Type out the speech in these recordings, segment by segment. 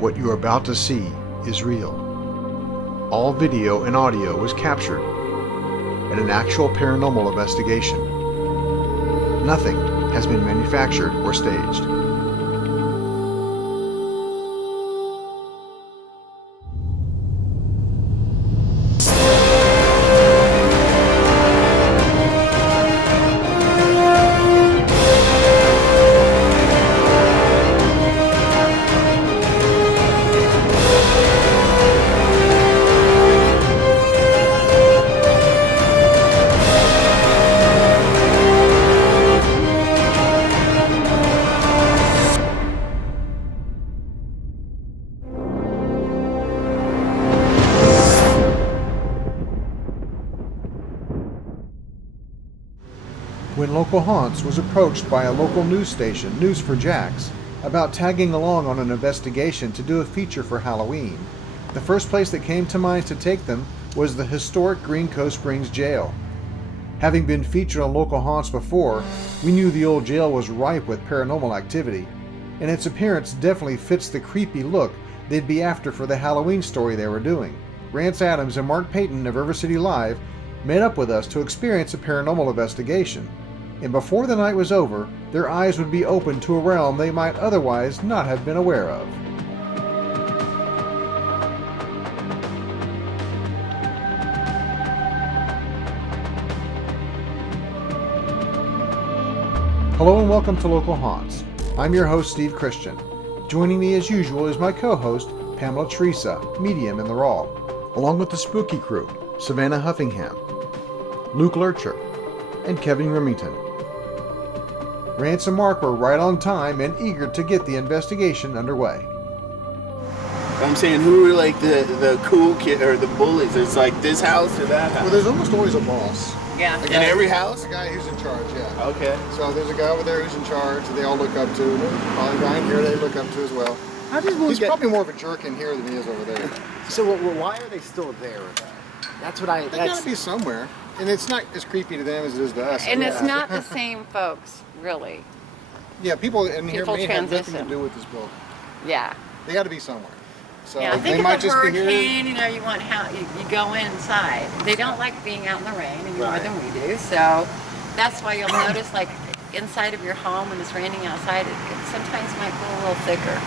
What you are about to see is real. All video and audio was captured in an actual paranormal investigation. Nothing has been manufactured or staged. When Local Haunts was approached by a local news station, News4Jax, about tagging along on an investigation to do a feature for Halloween, the first place that came to mind to take them was the historic Green Cove Springs jail. Having been featured on Local Haunts before, we knew the old jail was ripe with paranormal activity, and its appearance definitely fits the creepy look they'd be after for the Halloween story they were doing. Rance Adams and Mark Payton of River City Live met up with us to experience a paranormal investigation. And before the night was over, their eyes would be opened to a realm they might otherwise not have been aware of. Hello and welcome to Local Haunts. I'm your host, Steve Christian. Joining me as usual is my co-host, Pamela Theresa, medium in the Raw, along with the spooky crew, Savannah Huffingham, Luke Lurcher, and Kevin Remington. Rance and Mark were right on time and eager to get the investigation underway. I'm saying, who are like the cool kid or the bullies? It's like this house or that house? Well, there's almost always a boss. Yeah. In every house? A guy who's in charge, yeah. Okay. So there's a guy over there who's in charge that they all look up to. There's probably a guy in here they look up to as well. He's probably more of a jerk in here than he is over there. So why are they still there? That's what I... They gotta be somewhere. And it's not as creepy to them as it is to us. And it's not the same folks, really. Yeah, people in here People may have nothing to transition. do with this building. Yeah. They gotta be somewhere. So Yeah, they think might of a just be here. hurricane, you know, you want you go inside. They don't like being out in the rain any more Right. than we do, so that's why you'll notice, like, inside of your home when it's raining outside, it sometimes might go a little thicker.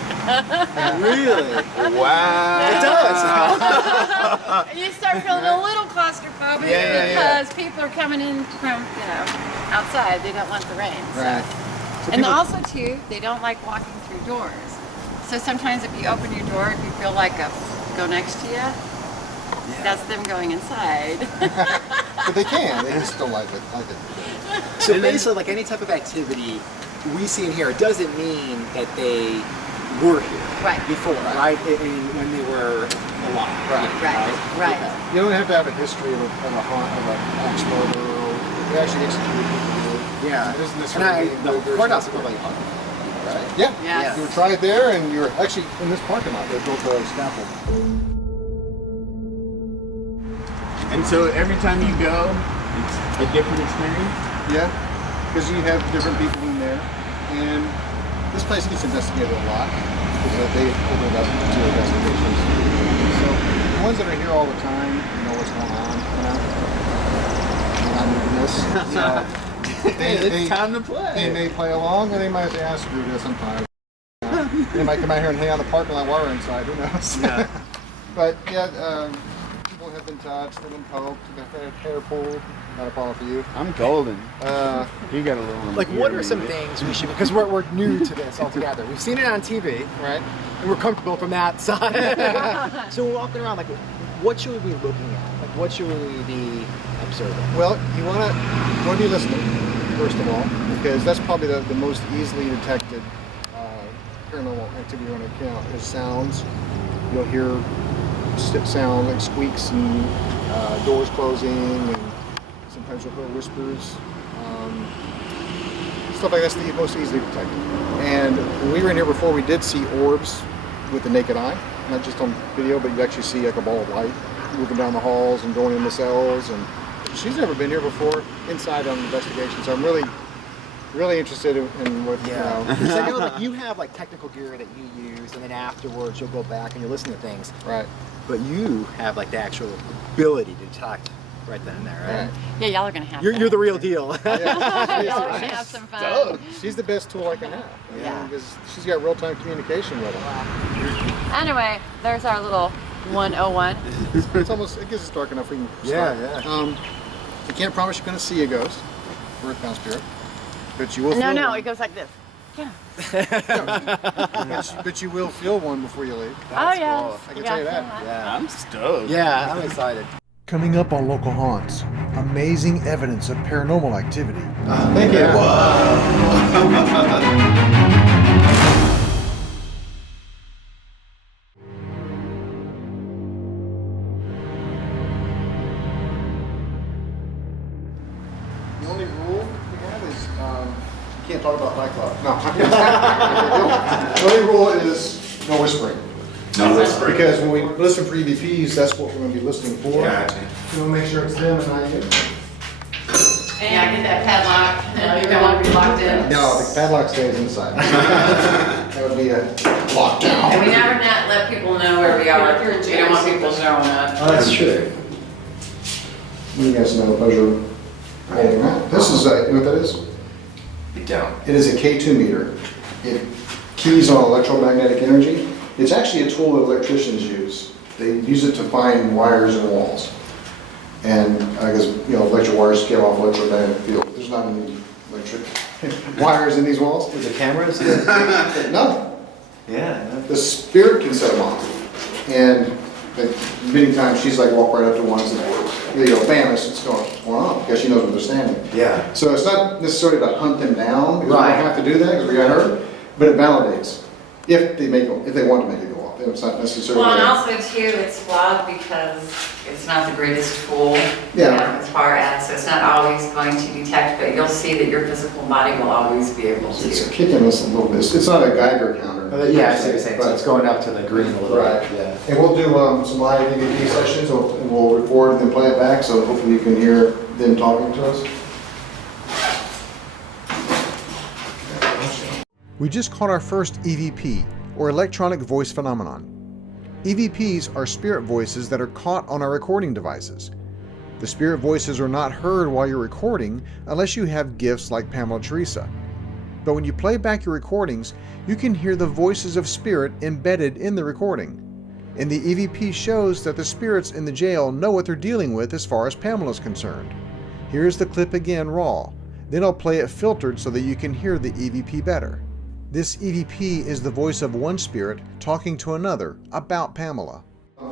Really? Wow. It does. You start feeling a little claustrophobic because people are coming in from, outside. They don't want the rain. Right. So and also, too, they don't like walking through doors. So sometimes if you open your door, if you feel like a go next to you, that's them going inside. But they can. They just don't like it. So basically, like any type of activity we see in here, it doesn't mean that they were here before, right? When they were alive. Right. You don't have to have a history of a haunt, of an expert, or they actually execute people. Yeah. It isn't necessarily the courthouse is probably haunted. Right? Yeah. Yes. You were tried there, and you're actually in this parking lot. They built a scaffold. And so every time you go, it's a different experience? Yeah, because you have different people in there, and this place gets investigated a lot because they open it up to investigations. So the ones that are here all the time know what's going on. I'm doing this. It's time to play. They may play along, or they might say, "Ah, screw this, I'm tired." They might come out here and hang out in the parking lot while we're inside. Who knows? Yeah. But yeah, people have been touched, they've been poked, they've had hair pulled. Not a problem for you. I'm golden. You got a little. Like, what are some things we should? Because we're new to this altogether. We've seen it on TV, Right. and we're comfortable from that side. So we're walking around. Like, what should we be looking at? Like, what should we be observing? Well, you want to be listening, first of all, because that's probably the most easily detected paranormal activity on account is sounds. You'll hear sound like squeaks and doors closing, and sometimes you'll hear whispers. Stuff like that's the most easily detected. And when we were in here before, we did see orbs with the naked eye, not just on video, but you actually see like a ball of light moving down the halls and going into cells. And she's never been here before inside on investigation, so I'm really really interested in what, Yeah. Because I know that you have like technical gear that you use, and then afterwards you'll go back and you listen to things. Right. But you have like the actual ability to detect right then and there, right? Yeah, y'all are gonna have. You're the real deal. Y'all are gonna have some fun. She's the best tool I can have. Yeah. Because she's got real-time communication with them. Anyway, there's our little 101. It's almost, it gets dark enough we can start. You can't promise you're going to see a ghost, earthbound spirit, but you will feel No, one. it goes like this. Yeah. But you will feel one before you leave. Oh yeah. cool. I can tell you that. Yeah. I'm stoked. Yeah, I'm excited. Coming up on Local Haunts, amazing evidence of paranormal activity. Thank you. The only rule we have is you can't talk about nightclub. No. The only rule is no whispering. No whispering. Because when we listen for EVPs, that's what we're going to be listening for. Gotcha. We want to make sure it's them and not you. Yeah, get that padlock. No, you don't want to be locked in. No, the padlock stays inside. That would be a lockdown. And we never let people know where we are. We don't want people showing up. Oh, that's true. You guys know the pleasure of holding that. This is, you know what that is? You don't. It is a K2 meter. It keys on electromagnetic energy. It's actually a tool that electricians use. They use it to find wires in walls. And I guess, you know, electric wires give off electromagnetic field. There's not any electric wires in these walls. With the cameras? No. Yeah. The spirit can set them off. And many times she's like walk right up to one and you go, bam, it's going on because she knows where they're standing. Yeah. So it's not necessarily to hunt them down because Right. we don't have to do that because we got hurt, but it validates if they want to make it go off. It's not necessarily. Well, and also too, it's flawed because it's not the greatest tool. Yeah. As far as, so it's not always going to detect, but you'll see that your physical body will always be able It's to. kicking us a little bit. It's not a Geiger counter. Yeah, I see what you're saying. So it's going up to the green a little Right. bit. Yeah. And we'll do some live DVD sessions and we'll record and then play it back so hopefully you can hear them talking to us. We just caught our first EVP, or electronic voice phenomenon. EVPs are spirit voices that are caught on our recording devices. The spirit voices are not heard while you're recording unless you have gifts like Pamela and Theresa. But when you play back your recordings, you can hear the voices of spirit embedded in the recording. And the EVP shows that the spirits in the jail know what they're dealing with as far as Pamela's concerned. Here's the clip again raw. Then I'll play it filtered so that you can hear the EVP better. This EVP is the voice of one spirit talking to another about Pamela.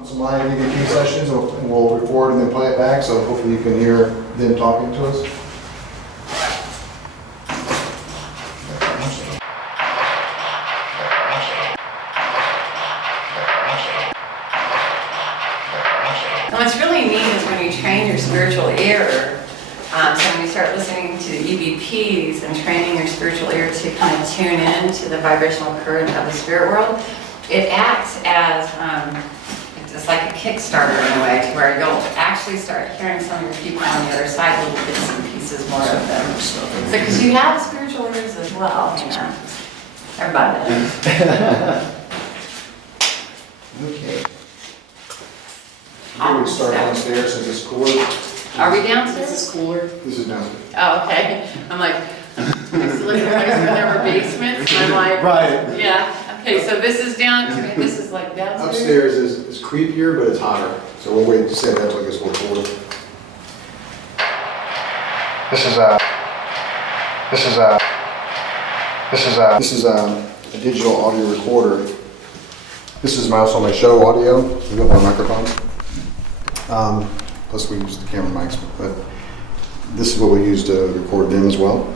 Some live EVP sessions and we'll record and then play it back so hopefully you can hear them talking to us. And what's really neat is when you train your spiritual ear, so when you start listening to the EVPs and training your spiritual ear to kind of tune in to the vibrational current of the spirit world, it acts as it's like a Kickstarter in a way to where you'll actually start hearing some of your people on the other side, little bits and pieces more of them. So because you have spiritual ears as well, you know. Everybody does. Okay. Here we start downstairs since it's cooler. Are we downstairs? This is cooler. This is downstairs. Oh, okay. I'm like, I used to live in a place where there were basements, and I'm like, Right. yeah. Okay, so this is down, this is like downstairs? Upstairs is creepier, but it's hotter. So we'll wait to say that until it gets a little cooler. This is a digital audio recorder. This is also my show audio. We got more microphones. Plus we use the camera mics, but this is what we use to record them as well.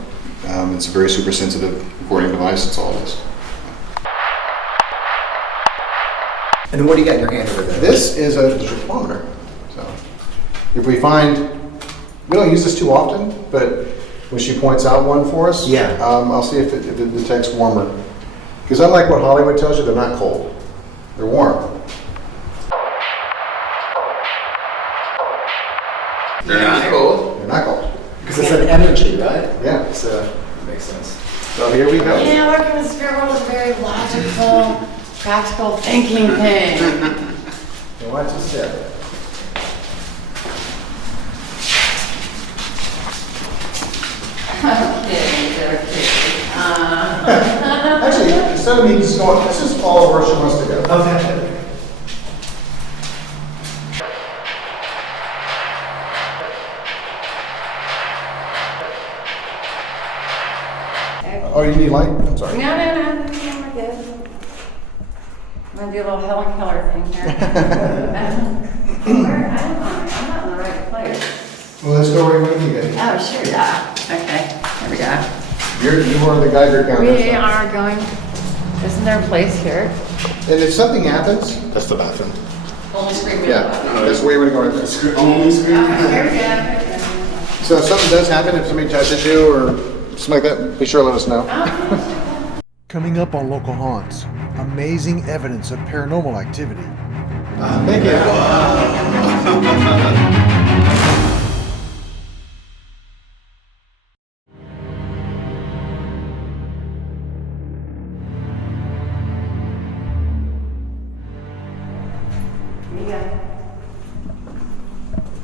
It's a very super sensitive recording device. That's all it is. And then what do you got in your hand over there? This is a digital thermometer. So if we find, we don't use this too often, but when she points out one for us, Yeah. I'll see if it detects warmer. Because unlike what Hollywood tells you, they're not cold. They're warm. They're not cold. They're not cold. Because it's an energy, right? Yeah. So, makes sense. So here we go. Yeah, working with the spirit world is a very logical, practical thinking thing. So watch your step. Okay. Actually, instead of me just going, let's just follow where she wants to go. Okay. Oh, you need light? I'm sorry. No, we're good. I'm gonna do a little Helen Keller thing here. Where? I don't know, I'm not in the right place. Well, let's go right with you guys. Oh, sure, yeah. Okay, there we go. You are the Geiger counter. We are going, isn't there a place here? And if something happens, That's the bathroom. Only screen yeah, that's the way we're going to go. Only screen. Here we go. So if something does happen, if somebody touches you or something like that, be sure to let us know. Coming up on Local Haunts, amazing evidence of paranormal activity. Thank you.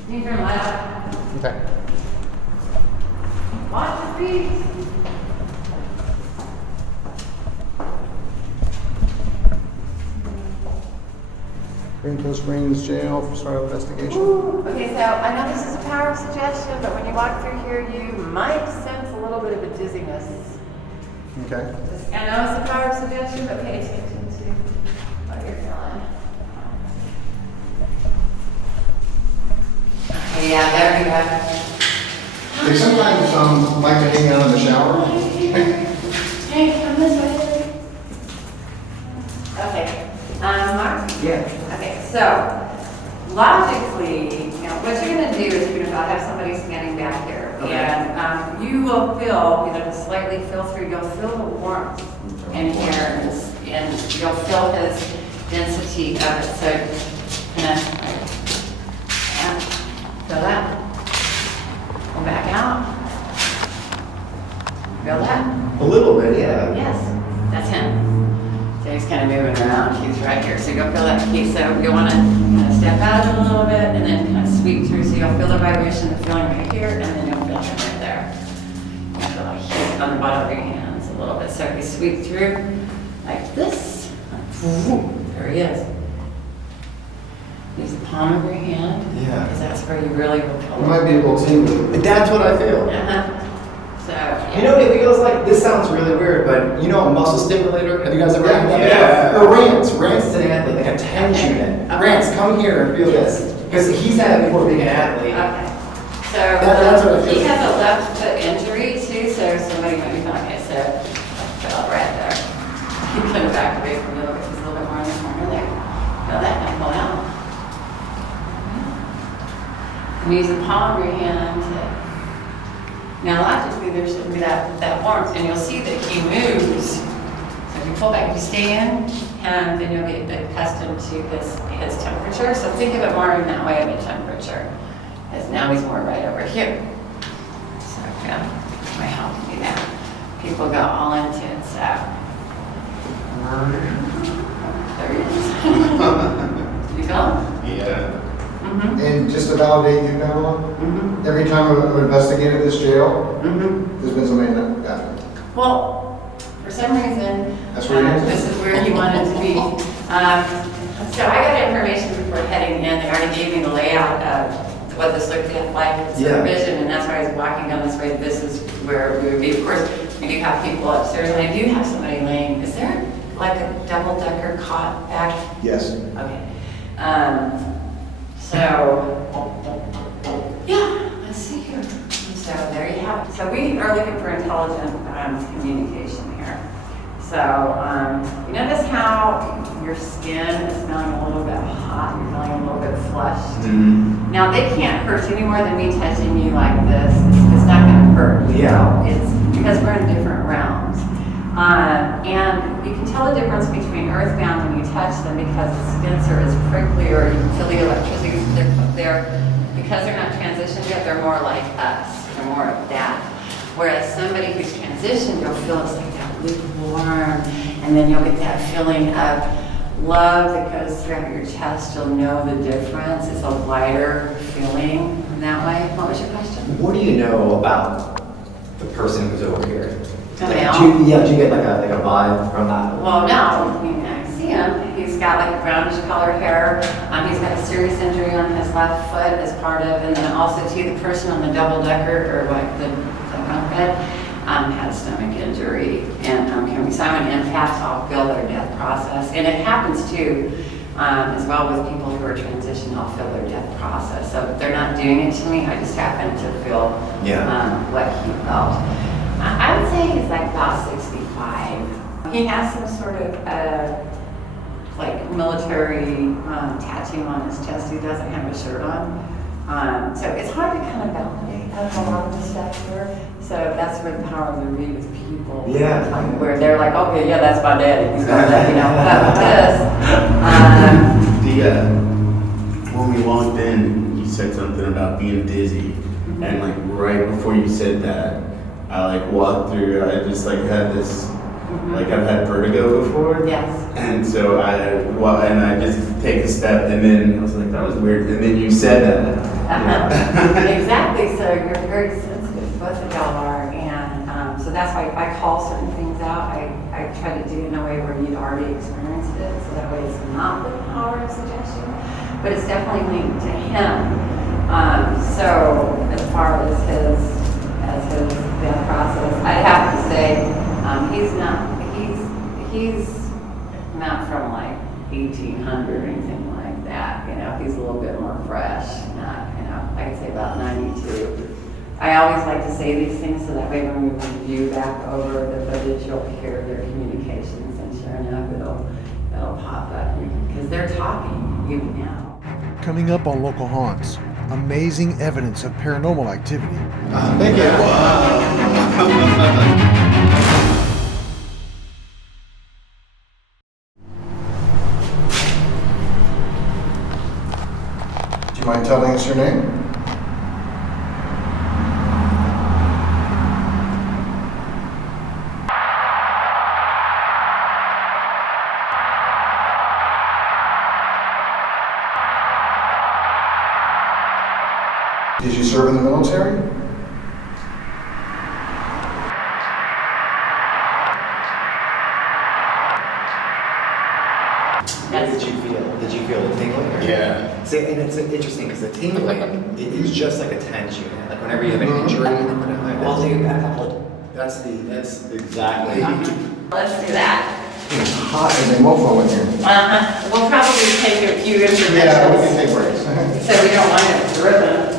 Can you turn the light off? Okay. Watch the feet. Greenfield Springs Jail for start of investigation. Okay, so I know this is a power of suggestion, but when you walk through here, you might sense a little bit of a dizziness. Okay. I know it's a power of suggestion, but pay attention to what you're feeling. Okay, yeah, there we go. They sometimes like to hang out in the shower. Hey, come this way. Okay, Mark? Yeah. Okay, so logically, what you're going to do is you're going to have somebody standing back here, Okay. and you will feel, to slightly feel through. You'll feel the warmth in here, and you'll feel his density of it. So, feel that. Go back out. Feel that. A little bit, yeah. Yes, that's him. So he's kind of moving around. He's right here. So you'll feel that key. So you'll want to kind of step out a little bit and then kind of sweep through. So you'll feel the vibration, the feeling right here, and then you'll feel him right there. You'll feel like heat on the bottom of your hands a little bit. So if you sweep through like this, there he is. Use the palm of your hand. Yeah. Because that's where you really will feel You might be able to. That's what I feel. So, yeah. You know, it feels like, this sounds really weird, but you know a muscle stimulator? Have you guys ever heard that? Yeah. Or Rance. Rance is an athlete, like a tension unit. Okay. Rance, come here and feel this. Because he's had it before being an athlete. Okay. So That's what I feel. he has a left foot injury too, so somebody might be fine. Okay, so fell right there. You can back away from you a little bit, just a little bit more in the corner there. Feel that and pull out. And use the palm of your hand to. Now logically there shouldn't be that warmth, and you'll see that he moves. So if you pull back, if you stay in, and then you'll get accustomed to his temperature. So think of it more in that way of a temperature. As now he's more right over here. So yeah, might help me there. People go all into it, so. There he is. You go? Yeah. Mm-hmm. And just to validate you, Pamela, Mm-hmm. every time I've investigated this jail, Mm-hmm. there's been somebody in that bathroom. Well, for some reason, That's where he is? this is where he wanted to be. So I got information before heading in. They already gave me the layout of what this looked like with supervision, and that's why I was walking down this way. This is where we would be. Of course, we do have people upstairs, and I do have somebody laying. Is there like a double-decker cot back? Yes. Okay. So, yeah, let's see here. So there you have it. So we are looking for intelligent communication here. So you notice how your skin is feeling a little bit hot, you're feeling a little bit flushed. Mm-hmm. Now they can't hurt you any more than me touching you like this. It's not going to hurt. Yeah. It's because we're in different realms. And you can tell the difference between earthbound when you touch them because the skins are as prickly, or you can feel the electricity. They're because they're not transitioned yet. They're more like us. They're more of that. Whereas somebody who's transitioned, you'll feel it's like that lukewarm, and then you'll get that feeling of love that goes throughout your chest. You'll know the difference. It's a lighter feeling in that way. What was your question? What do you know about the person who's over here? The Like, male? do you get like a vibe from that? Well, no, I mean, I see him. He's got like brownish color hair. He's got a serious injury on his left foot as part of, and then also too, the person on the double decker or like the bunk bed had a stomach injury and can be silent empaths all feel their death process. And it happens too, as well with people who are transitioned, I'll feel their death process. So they're not doing it to me, I just happen to feel what he felt. I would say he's like about 65. He has some sort of like military tattoo on his chest. He doesn't have a shirt on. So it's hard to kind of validate a lot of the stuff here. So that's where the power of the read with people. Yeah. Like, where they're like, okay, yeah, that's my daddy. He's got that, you know. But with this, When we walked in, you said something about being dizzy, and like right before you said that, I like walked through. I just like had this, like I've had vertigo before. yes. And so I just take a step, and then I was like, that was weird. And then you said that. Exactly. So you're very sensitive, both of y'all are, and so that's why I call certain things out. I try to do it in a way where you'd already experienced it, so that way it's not the power of suggestion, but it's definitely linked to him. So as far as his death process, I'd have to say he's not from like 1800 or anything like that. You know, he's a little bit more fresh. I'd say about 92. I always like to say these things so that way when we review back over the footage, you'll hear their communications, and sure enough, it'll pop up because they're talking even now. Coming up on Local Haunts, amazing evidence of paranormal activity. Thank you. Do you mind telling us your name? Did you serve in the military? What did you feel? Did you feel the tingling? Or? Yeah. See, and it's interesting because the tingling is just like a tension. Like whenever you have an injury, well, that's exactly. Let's do that. It's hot as a mofo in here. We'll probably take a few intermissions. Yeah, we can take breaks. So we don't want it driven.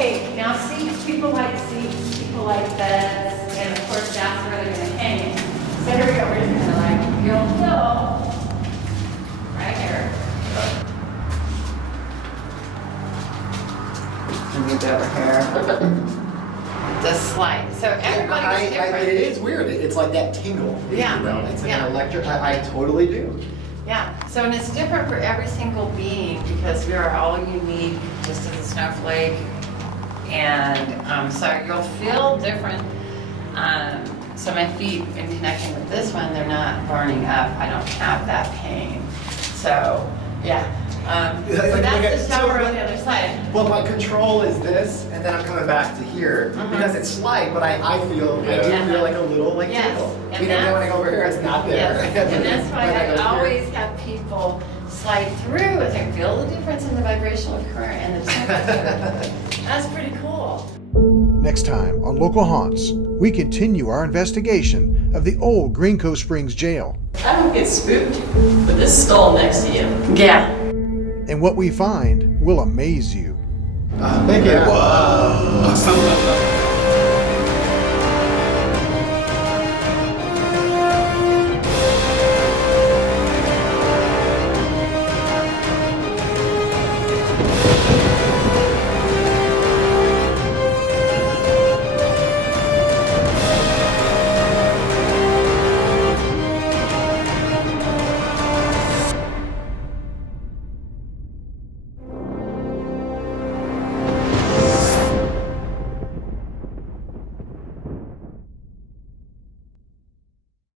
Okay, now seats, people like beds, and of course that's where they're gonna hang. So here we go, we're just gonna like, you'll feel right here. And move over here. Just slide. So everybody's different. It is weird. It's like that tingle. Yeah. You know? It's like Yeah. an electric. I totally do. Yeah, so and it's different for every single being because we are all unique, just as a snowflake. And so you'll feel different. So my feet, in connecting with this one, they're not burning up. I don't have that pain. So, yeah. But that's the shower on the other side. Well, my control is this, and then I'm coming back to here because it's slight, but I feel I do feel like a little like tingle. And Even though when I go over here, it's not there. Yes. And that's why I always have people slide through as I feel the difference in the vibrational current and the temperature. That's pretty cool. Next time on Local Haunts, we continue our investigation of the old Green Cove Springs jail. I don't get spooked with this skull next to you. Yeah. And what we find will amaze you. Thank you. Wow.